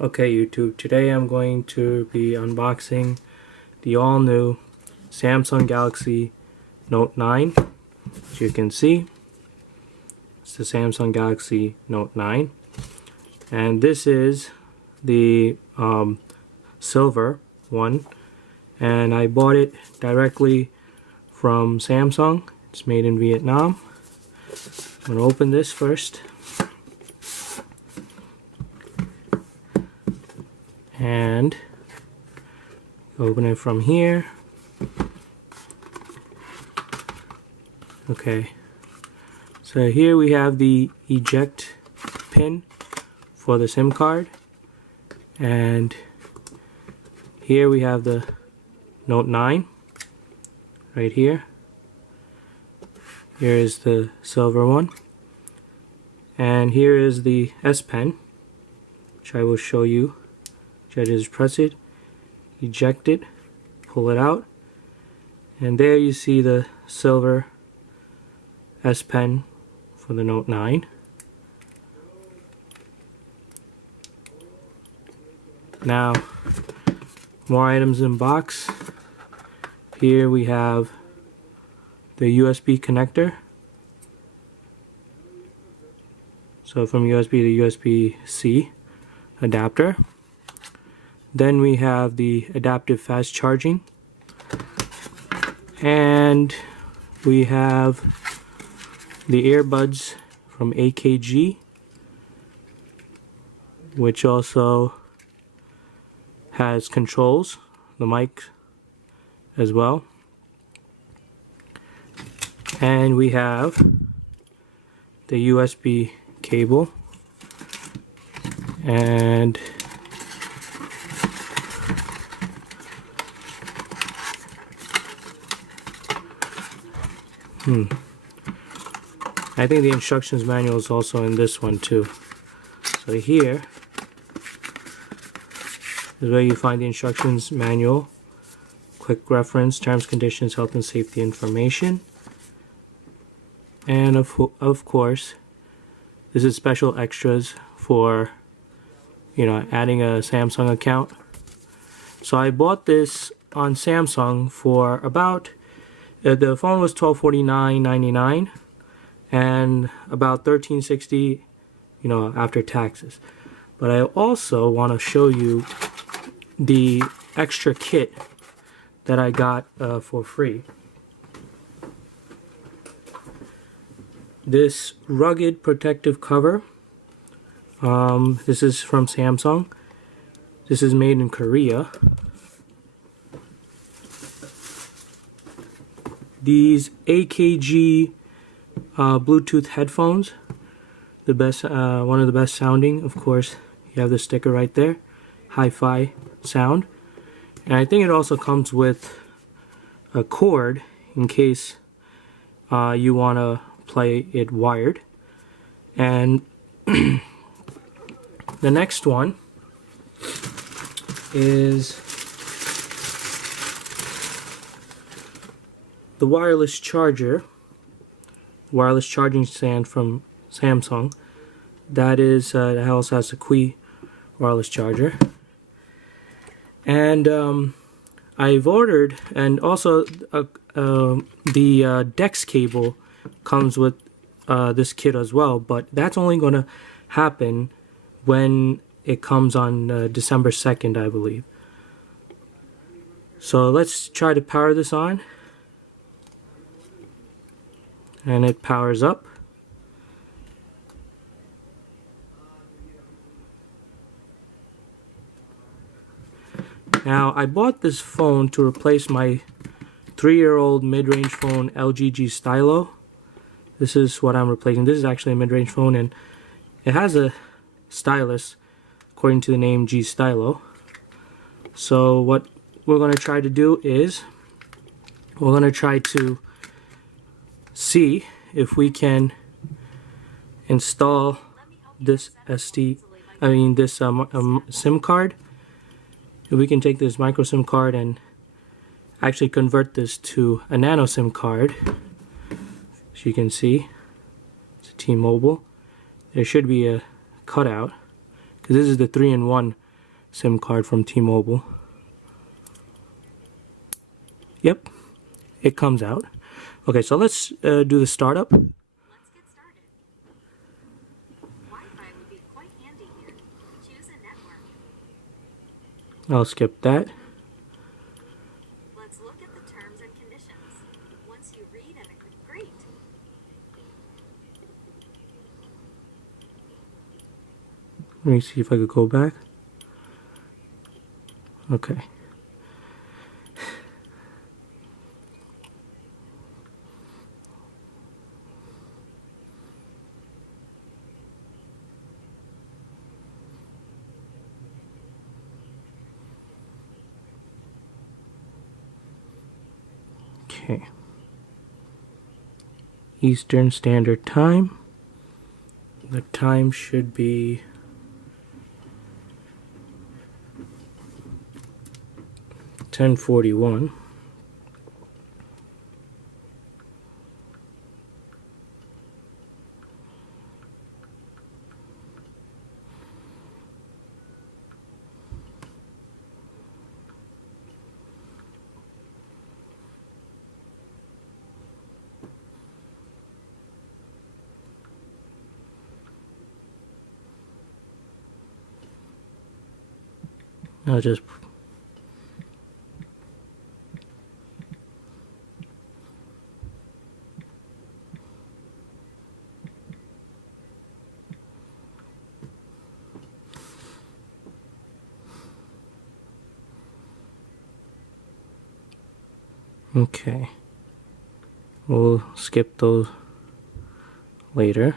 Okay YouTube, today I'm going to be unboxing the all-new Samsung Galaxy Note 9. As you can see, it's the Samsung Galaxy Note 9, and this is the silver one, and I bought it directly from Samsung. It's made in Vietnam. I'm going to open this first. And open it from here. Okay, so here we have the eject pin for the SIM card, and here we have the Note 9 right here. Here is the silver one, and here is the S Pen, which I will show you. Just press it, eject it, pull it out, and there you see the silver S Pen for the Note 9. Now, more items in box. Here we have the USB connector. So from USB to USB-C adapter. Then we have the adaptive fast charging, and we have the earbuds from AKG, which also has controls, the mic as well. And we have the USB cable, and I think the instructions manual is also in this one too. So here is where you find the instructions manual, quick reference, terms, conditions, health and safety information, and of course this is special extras for, you know, adding a Samsung account. So I bought this on Samsung for about the phone was $1249.99 and about $1360, you know, after taxes. But I also want to show you the extra kit that I got for free. This rugged protective cover. This is from Samsung. This is made in Korea. These AKG Bluetooth headphones, the best, one of the best sounding. Of course, you have the sticker right there, hi-fi sound, and I think it also comes with a cord in case you want to play it wired. And the next one is the wireless charger, wireless charging stand from Samsung. That is, that also has a Qi wireless charger. And I've ordered, and also the DeX cable comes with this kit as well, but that's only going to happen when it comes on December 2nd, I believe. So let's try to power this on. And it powers up. Now, I bought this phone to replace my 3-year-old mid-range phone LG G Stylo. This is what I'm replacing. This is actually a mid-range phone, and it has a stylus according to the name G Stylo. So what we're going to try to do is we're going to try to see if we can install this SIM card. If we can take this micro SIM card and actually convert this to a nano SIM card. As you can see, it's a T-Mobile. There should be a cutout because this is the 3-in-1 SIM card from T-Mobile. Yep, it comes out. Okay, so let's do the startup. Let's get started. Wi-Fi would be quite handy here. Choose a network. I'll skip that. Let's look at the terms and conditions. Once you read and agree, great. Let me see if I could go back. Okay. Okay. Eastern Standard Time. The time should be 10:41. I'll just okay. We'll skip those later.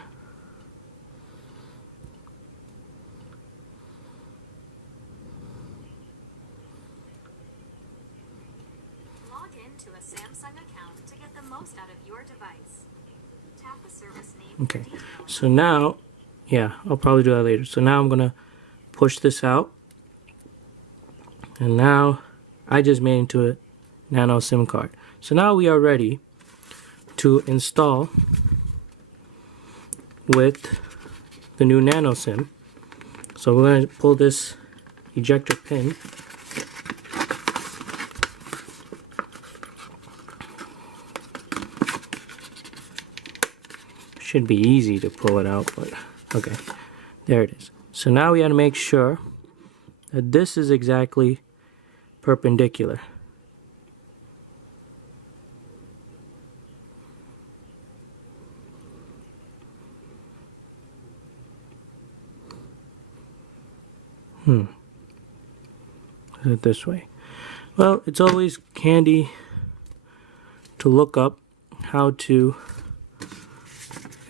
Log into a Samsung account to get the most out of your device. Tap the service name. Okay, so now, yeah, I'll probably do that later. So now I'm gonna push this out, and now I just made into a nano SIM card. So now we are ready to install with the new nano SIM. So we're going to pull this ejector pin. Should be easy to pull it out, but okay, there it is. So now we got to make sure that this is exactly perpendicular. Do it this way. Well, it's always handy to look up how to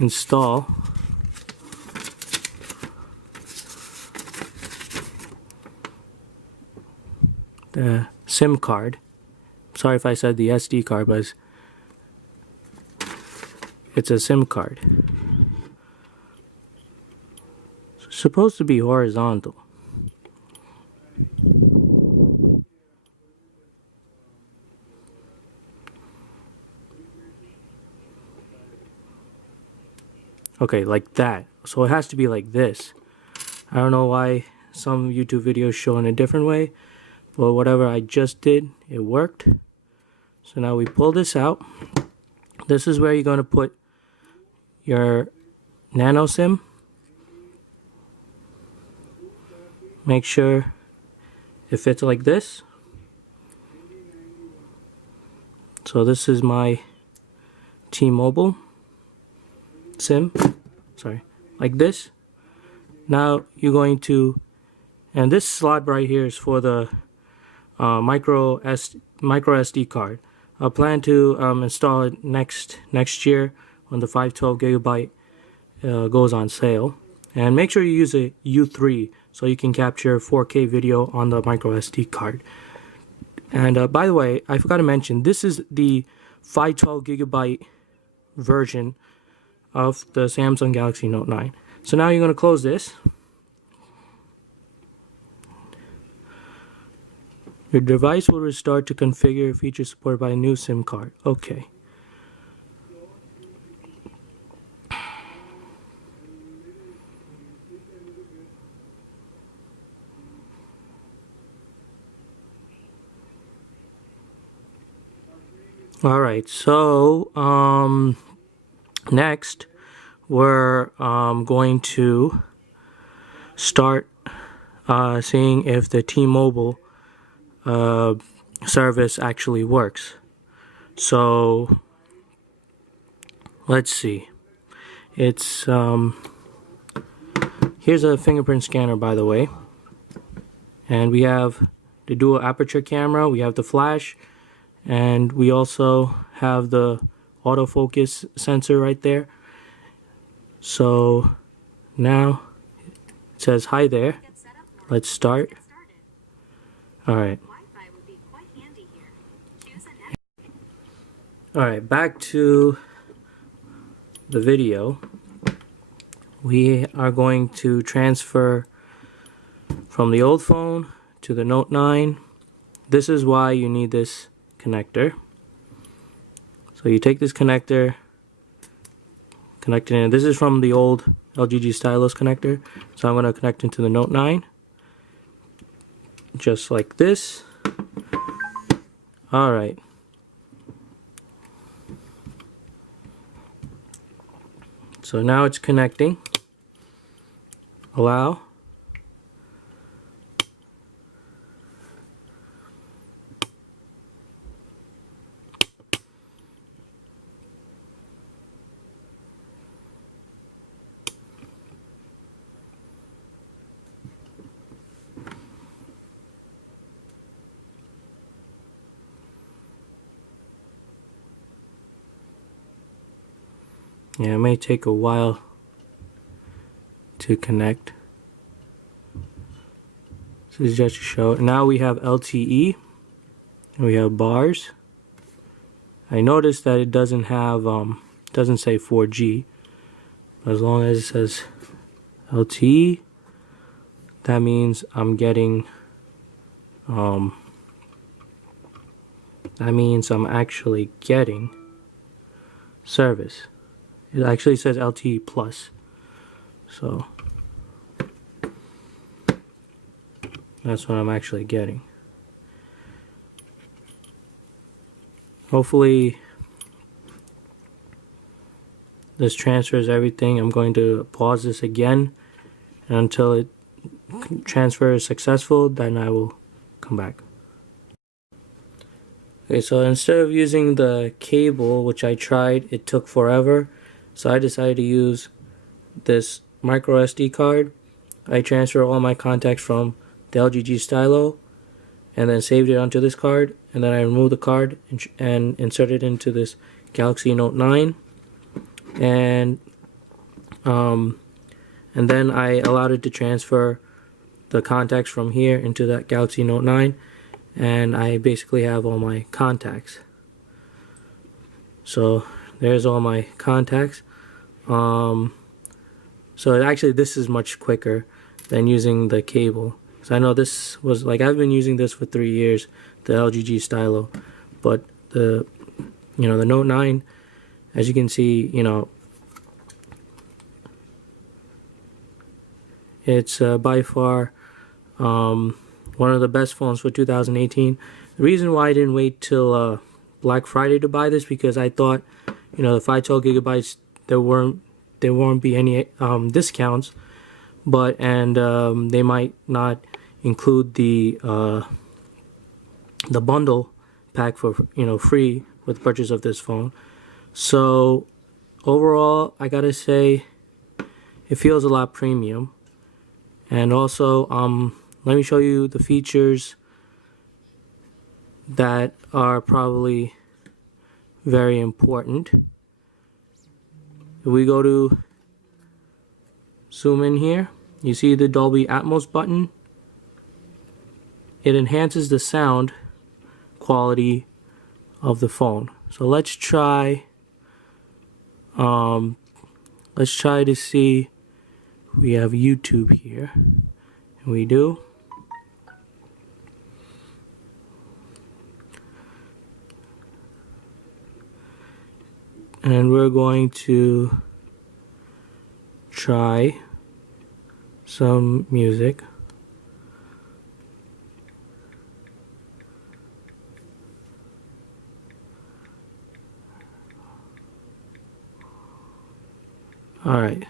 install the SIM card. Sorry if I said the SD card, but it's a SIM card. It's supposed to be horizontal. Okay, like that. So it has to be like this. I don't know why some YouTube videos show in a different way, but whatever I just did, it worked. So now we pull this out. This is where you're going to put your nano SIM. Make sure it fits like this. So this is my T-Mobile SIM, sorry, like this. Now you're going to, and this slot right here is for the micro SD card. I plan to install it next year when the 512 gigabyte goes on sale. And make sure you use a U3 so you can capture 4K video on the micro SD card. And by the way, I forgot to mention, this is the 512 gigabyte version of the Samsung Galaxy Note 9. So now you're going to close this. Your device will restart to configure features supported by a new SIM card. Okay. Alright, so next we're going to start seeing if the T-Mobile service actually works. So let's see. It's here's a fingerprint scanner, by the way, and we have the dual aperture camera, we have the flash, and we also have the autofocus sensor right there. So now it says hi there. Let's start. Alright. Alright, back to the video. We are going to transfer from the old phone to the Note 9. This is why you need this connector. So you take this connector, connect it in. This is from the old LG G Stylo's connector. So I'm going to connect into the Note 9. Just like this. Alright. So now it's connecting. Allow. Yeah, it may take a while to connect. This is just to show. Now we have LTE, and we have bars. I noticed that it doesn't have doesn't say 4G. As long as it says LTE, that means I'm getting that means I'm actually getting service. It actually says LTE plus. So that's what I'm actually getting. Hopefully this transfers everything. I'm going to pause this again, and until it transfer is successful, then I will come back. Okay, so instead of using the cable, which I tried, it took forever. So I decided to use this micro SD card. I transfer all my contacts from the LG G Stylo and then saved it onto this card, and then I removed the card and inserted it into this Galaxy Note 9, and then I allowed it to transfer the contacts from here into that Galaxy Note 9, and I basically have all my contacts. So there's all my contacts. So actually this is much quicker than using the cable. So I know this was like, I've been using this for 3 years, the LG G Stylo, but the the Note 9, as you can see, it's by far one of the best phones for 2018. The reason why I didn't wait till Black Friday to buy this, because I thought, the 512 gigabytes, there won't be any discounts, and they might not include the bundle pack for free with purchase of this phone. So overall, I gotta say, it feels a lot premium. And also, let me show you the features that are probably very important. If we go to zoom in here, you see the Dolby Atmos button. It enhances the sound quality of the phone. So let's try to see. We have YouTube here, and we do. And we're going to try some music. Alright.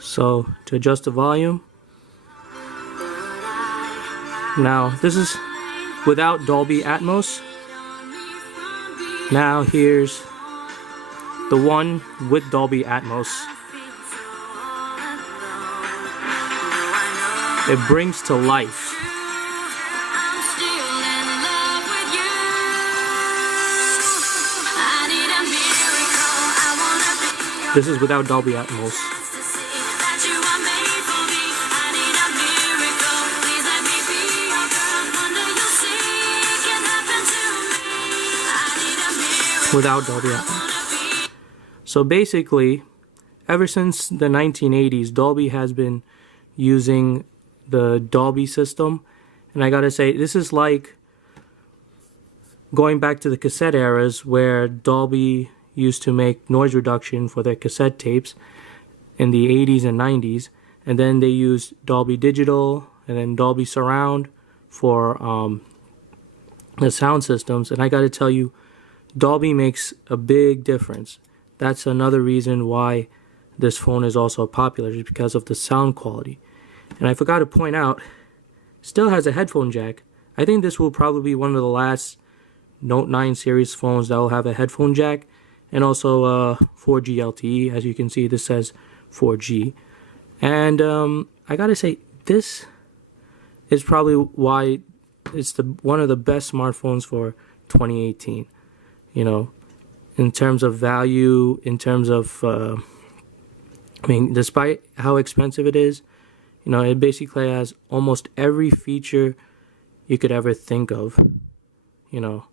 So, to adjust the volume, now this is without Dolby Atmos. Now here's the one with Dolby Atmos. It brings to life. This is without Dolby Atmos. Without Dolby Atmos. So basically, ever since the 1980s, Dolby has been using the Dolby system, and I gotta say, this is like going back to the cassette eras where Dolby used to make noise reduction for their cassette tapes in the 80s and 90s, and then they used Dolby Digital and then Dolby Surround for the sound systems. And I gotta tell you, Dolby makes a big difference. That's another reason why this phone is also popular, is because of the sound quality. And I forgot to point out, still has a headphone jack. I think this will probably be one of the last Note 9 series phones that will have a headphone jack, and also 4G LTE. As you can see, this says 4G. And I gotta say, this is probably why it's one of the best smartphones for 2018. You know, in terms of value, in terms of, I mean, despite how expensive it is, you know, it basically has almost every feature you could ever think of, you know,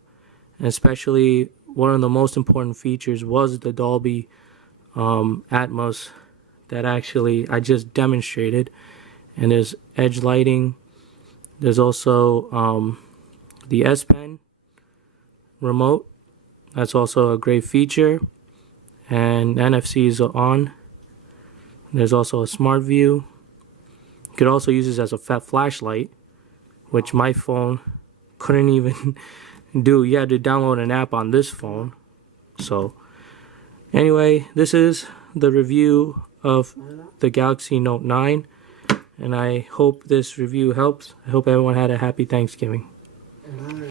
and especially one of the most important features was the Dolby Atmos that actually I just demonstrated. And there's edge lighting. There's also the S Pen remote. That's also a great feature, and NFC is on. There's also a smart view. You could also use this as a flashlight, which my phone couldn't even do. You had to download an app on this phone. So anyway, this is the review of the Galaxy Note 9, and I hope this review helps. I hope everyone had a happy Thanksgiving.